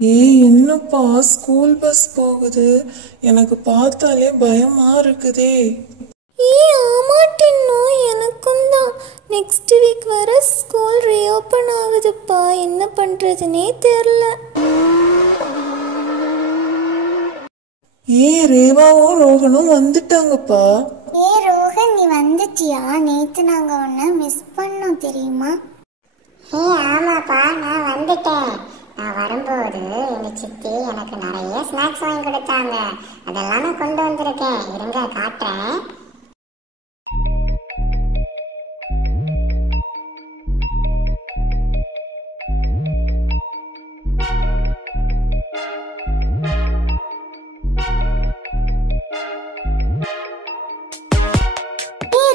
என்னப்பா school bus போகுது, எனக்கு பார்த்தாலே பயமா இருக்குதே. ஆமாட்டின்னோ, எனக்கும் தான். நெக்ஸ்ட் வீக் வர ஸ்கூல் ரீஓப்பன் ஆகுதுப்பா, என்ன பண்றதுனே தெரியல. ரேவாவும் ரோகனும் வந்துட்டாங்கப்பா. ரோகன், நீ வந்துட்டியா? நேத்து நாங்க உன்னை மிஸ் பண்ணோம் தெரியுமா? ஆமாப்பா, நான் வந்துட்டேன். நான் வரும்போது எங்க சித்தி எனக்கு நிறைய ஸ்நாக்ஸ் வாங்கி கொடுத்தாங்க. அதெல்லாம் நான் கொண்டு வந்திருக்கேன், இருங்க காட்டுறேன்.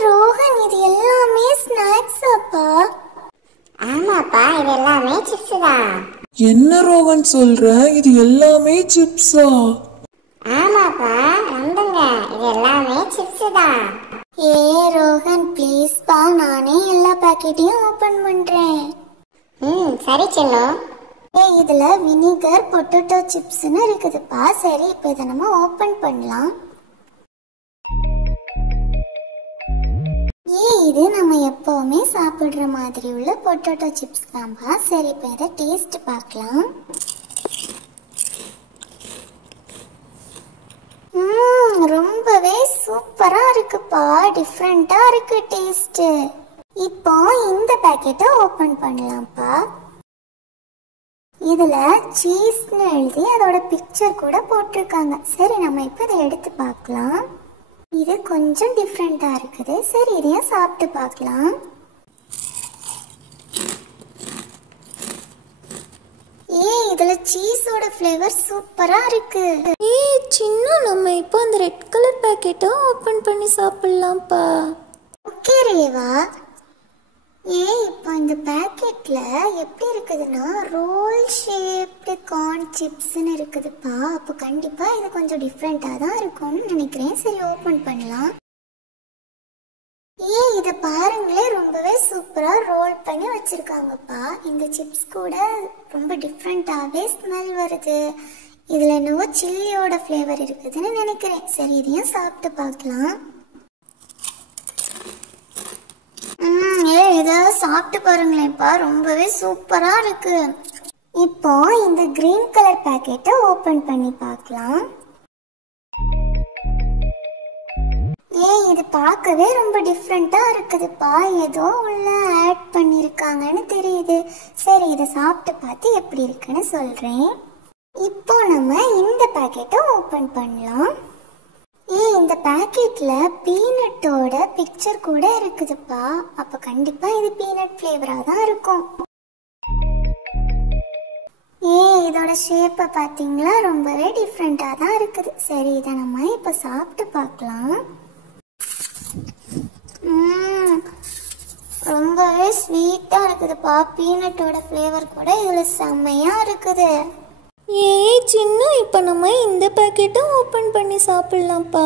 ரோகன், இது எல்லாமே ஸ்நாக்ஸ் அப்பா? ஆமாப்பா, இது எல்லாமே சிப்ஸ் தான். என்ன ரோகன் சொல்ற, இது எல்லாமே சிப்ஸா? ஆமாப்பா, நம்புங்க, இது எல்லாமே சிப்ஸ் தான். ரோகன் ப்ளீஸ் பா, நானே எல்லா பாக்கெட்டையும் ஓபன் பண்றேன். சரி சின்னு. இதுல வினிகர் பொட்டேட்டோ சிப்ஸ்னு இருக்குதுப்பா. சரி, இப்போ இதை நம்ம ஓபன் பண்ணலாம். இது நம்ம எப்பவுமே சாப்பிடுற மாதிரி உள்ள பொட்டேட்டோ சிப்ஸ் தான்பா. சரி, இப்போ இதை டேஸ்ட் பார்க்கலாம். ரொம்பவே சூப்பரா இருக்குப்பா, டிஃப்ரெண்டா இருக்கு டேஸ்ட். இப்போ இந்த பாக்கெட்டை ஓபன் பண்ணலாம்ப்பா. இதுல சீஸ்னு எழுதி அதோட பிக்சர் கூட போட்டிருக்காங்க. சரி, நம்ம இப்போ இதை எடுத்து பார்க்கலாம். இது கொஞ்சம் டிஃப்ரெண்டா இருக்குது. சரி, இதையும் சாப்பிட்டு பார்க்கலாம். இதுல சீஸோட ஃப்ளேவர் சூப்பரா இருக்கு. சின்ன, நம்ம இப்போ அந்த ரெட் கலர் பாக்கெட்டை ஓபன் பண்ணி சாப்பிடலாம்ப்பா. ஓகே ரேவா. இப்போ இந்த பாக்கெட்ல எப்படி இருக்குதுன்னா ரோல் ஷேப்டு கார்ன் சிப்ஸ்னு இருக்குதுப்பா. அப்போ கண்டிப்பா இது கொஞ்சம் டிஃப்ரெண்டா தான் இருக்கும்னு நினைக்கிறேன். சரி, ஓபன் பண்ணலாம். இத பாருங்களே, ரொம்பவே சூப்பரா ரோல் பண்ணி வச்சிருக்காங்கப்பா. இந்த சிப்ஸ் கூட ரொம்ப டிஃப்ரெண்டாவே ஸ்மெல் வருது. இதுல என்னவோ சில்லியோட ஃப்ளேவர் இருக்குதுன்னு நினைக்கிறேன். சரி, இதையும் சாப்பிட்டு பார்க்கலாம். ஏதாவது சாப்பிட்டு பாருங்களேன்ப்பா, ரொம்பவே சூப்பரா இருக்கு. இப்போ இந்த கிரீன் கலர் பாக்கெட்டை ஓபன் பண்ணி பார்க்கலாம். இது பார்க்கவே ரொம்ப டிஃப்ரெண்டா இருக்குதுப்பா. ஏதோ உள்ள ஆட் பண்ணிருக்காங்கன்னு தெரியுது. சரி, இதை சாப்பிட்டு பார்த்து எப்படி இருக்குன்னு சொல்றேன். இப்போ நம்ம இந்த பாக்கெட்டை ஓபன் பண்ணலாம். இந்த பாக்கெட்ல பீனட்டோட பிக்சர் கூட இருக்குதுப்பா. அப்ப கண்டிப்பா இது பீனட் ஃப்ளேவரா தான் இருக்கும். இதோட ஷேப்பை பாத்தீங்களா, ரொம்பவே டிஃப்ரெண்டா தான் இருக்குது. சரி, இதை நம்ம இப்ப சாப்பிட்டு பார்க்கலாம். ரொம்பவே ஸ்வீட்டா இருக்குதுப்பா. பீனட்டோட ஃப்ளேவர் கூட இதுல செம்மையா இருக்குது. சின்ன, இப்போ நம்ம இந்த பாக்கெட்டை ஓபன் பண்ணி சாப்பிடலாம்ப்பா.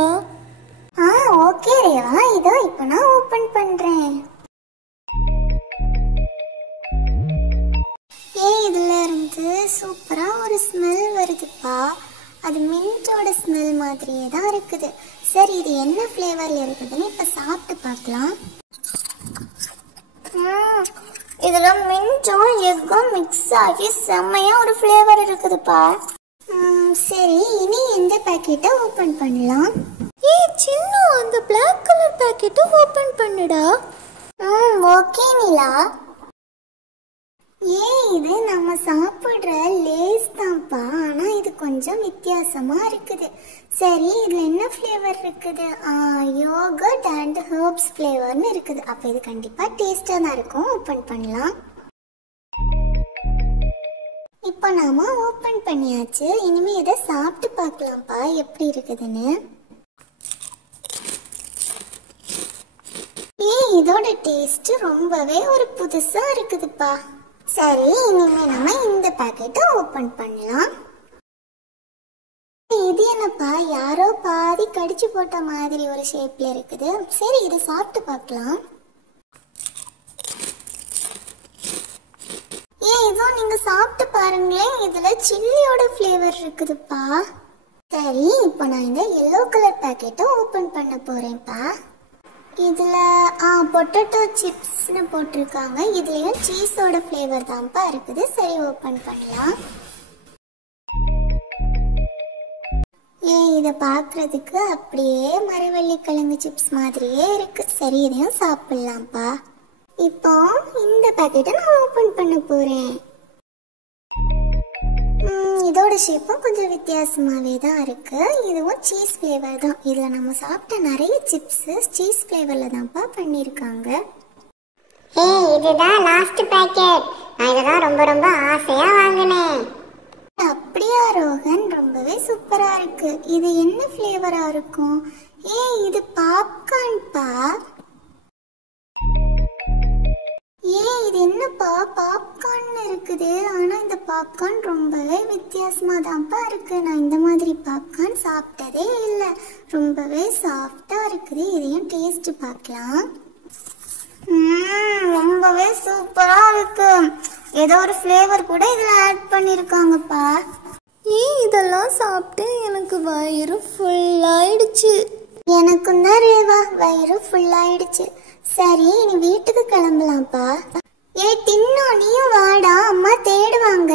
ஓகே ரேவா, இதோ இப்போ நான் ஓபன் பண்றேன். இதுல இருந்து சூப்பரா ஒரு ஸ்மெல் வருதுப்பா. அது மின்ட்டோட ஸ்மெல் மாதிரியே தான் இருக்குது. சரி, இது என்ன ஃப்ளேவர்ல இருக்குதுன்னு இப்போ சாப்பிட்டு பார்க்கலாம். இதுல மின்ட்டும் எக்கும் மிக்ஸ் ஆகி செம்மையா ஒரு ஃப்ளேவர் இருக்குதுப்பா. சரி, இனி இந்த பாக்கெட்டை ஓபன் பண்ணலாம். சின்ன, அந்த பிளாக் கலர் பாக்கெட்டை ஓபன் பண்ணுடா. ஓகே நிலா. இது நம்ம சாப்பிடுற லேஸ் தான்ப்பா. ஆனா இது கொஞ்சம் வித்தியாசமா இருக்குது. சரி, இதுல என்ன ஃப்ளேவர் இருக்குது? யோகர்ட் அண்ட் ஹெர்ப்ஸ் ஃப்ளேவர்னு இருக்குது. அப்ப இது கண்டிப்பா டேஸ்டா தான் இருக்கும். ஓபன் பண்ணலாம். இப்போ நாம ஓபன் பண்ணியாச்சு. இனிமே இதை சாப்பிட்டு பார்க்கலாம்ப்பா எப்படி இருக்குதுன்னு. இதோட டேஸ்ட் ரொம்பவே ஒரு புதுசா இருக்குதுப்பா. சரி, இனிமே நம்ம இந்த பாக்கெட்டை ஓபன் பண்ணலாம். இது என்னப்பா, யாரோ பாதி கடிச்சு போட்ட மாதிரி ஒரு ஷேப்ல இருக்குது. சரி, இதை சாப்பிட்டு பார்க்கலாம். இதோ நீங்க சாப்பிட்டு பாருங்களேன், இதுல சில்லியோட ஃப்ளேவர் இருக்குதுப்பா. சரி, இப்போ நான் இந்த எல்லோ கலர் பாக்கெட்டை ஓபன் பண்ண போறேன்ப்பா. இதுல பொட்டேட்டோ சிப்ஸ்னு போட்டிருக்காங்க. இதுலயும் சீஸோட ஃப்ளேவர் தான்ப்பா இருக்குது. சரி, ஓபன் பண்ணலாம். இதை பார்க்கறதுக்கு அப்படியே மரவள்ளி கிழங்கு சிப்ஸ் மாதிரியே இருக்கு. சரி, இதையும் சாப்பிடலாம்ப்பா. இப்போ இந்த பாக்கெட்டை நான் ஓபன் பண்ண போறேன். இதோட ஷேப்பும் கொஞ்சம் வித்தியாசமாவே தான் இருக்கு. இதுவும் சீஸ் ஃப்ளேவர் தான். இதுல நம்ம சாப்பிட்ட நிறைய சிப்ஸ் சீஸ் ஃப்ளேவர்ல தான்ப்பா பண்ணிருக்காங்க. இதுதான் லாஸ்ட் பாக்கெட். நான் இதெல்லாம் ரொம்ப ரொம்ப ஆசையா வாங்கினேன். அப்படியா ரோஹன்? ரொம்பவே சூப்பரா இருக்கு. இது என்ன ஃப்ளேவரா இருக்கும்? இது பாப்கார்ன்பா. இது என்னப்பா பாப்கார்ன் இருக்குது? ஆனா இந்த பாப்கார்ன் ரொம்பவே வித்தியாசமா தான்ப்பா இருக்கு. நான் இந்த மாதிரி பாப்கார்ன் சாப்பிட்டதே இல்லை. ரொம்பவே சாஃப்டா இருக்குது. இதையும் டேஸ்ட் பார்க்கலாம். ரொம்பவே சூப்பரா இருக்கு. ஏதோ ஒரு ஃப்ளேவர் கூட இதுல ஆட் பண்ணிருக்காங்கப்பா. இதெல்லாம் சாப்பிட்டு எனக்கு வயிறு ஃபுல் ஆயிடுச்சு. எனக்கும் தான் ரேவா, வயிறு ஃபுல் ஆயிடுச்சு. சரி, நீ வீட்டுக்கு கிளம்பலாம்ப்பா. டின்னு, நீயும் வாடா, அம்மா தேடுவாங்க.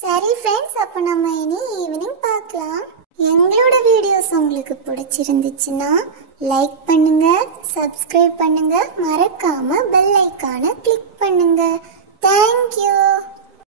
சரி ஃப்ரெண்ட்ஸ், அப்ப நம்ம இனி ஈவினிங் பார்க்கலாம். எங்களோட வீடியோஸ் உங்களுக்கு பிடிச்சிருந்துச்சுன்னா லைக் பண்ணுங்க, சப்ஸ்கிரைப் பண்ணுங்க, மறக்காம பெல் ஐகானை கிளிக் பண்ணுங்க. தேங்க்யூ.